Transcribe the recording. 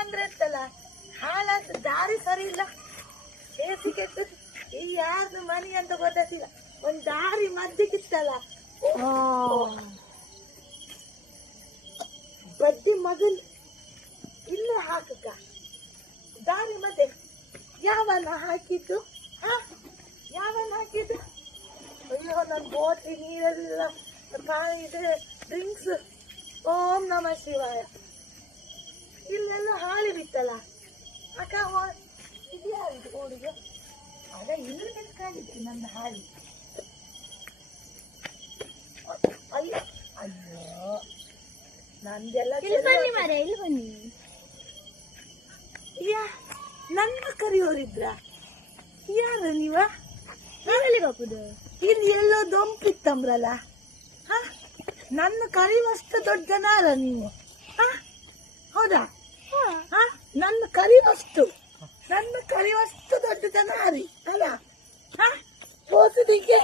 ಅಂದ್ರೆ ಇರ್ತಲ್ಲ ಹಾಳಾದ ದಾರಿ ಸರಿ ಇಲ್ಲ ಏಸಿ ಕೆಟ್ಟದ್ದು ಈ ಯಾರ್ದು ಮನಿ ಅಂತ ಗೊತ್ತಿಲ್ಲ ಒಂದ್ ದಾರಿ ಮದ್ದಿಗಿತ್ತಲ್ಲ ಬಡ್ಡಿ ಮಗಲ್ ಇಲ್ಲ ಹಾಕಕ್ಕ ದಾರಿ ಮತ್ತೆ ಯಾವನ್ನ ಹಾಕಿದ್ದು ಯಾವನ್ನ ಹಾಕಿದ್ದು ಅಯ್ಯೋ ನನ್ ಬೋಟಿ ನೀರೆಲ್ಲ ಇದೆ ಡ್ರಿಂಕ್ಸ್ ಓಂ ನಮ ಶಿವಾಯ ಇಲ್ಲೆಲ್ಲ ಹಾಳಿ ಬಿತ್ತಲ್ಲ ಅಕ್ಕ ಇದ್ಯಾವುದು ಓಡಿಗೆ ಆಗ ಇಲ್ಲಿ ಬೇಕಾಗಿತ್ತು ನನ್ನ ಹಾಳಿ ಅಯ್ಯೋ ಅಯ್ಯೋ ನಂದೆಲ್ಲ ಇಲ್ಲಿ ಬನ್ನಿ ಯಾ ನನ್ನ ಕರಿಯೋರಿದ್ರ ಯಾರ ನೀವ ಬಾಪುದು ಇಲ್ಲಿ ಎಲ್ಲೋ ದೊಂಪಿತ್ತಂಬ್ರಲ್ಲ ನನ್ನ ಕರಿವಷ್ಟು ದೊಡ್ಡ ಜನ ಅಲ್ಲ ನೀವು ಹೌದಾ ನನ್ನ ಕರಿವಷ್ಟು ದೊಡ್ಡ ಜನ ರೀ ಅಲ್ಲ ಹೋಸದಿಗೆ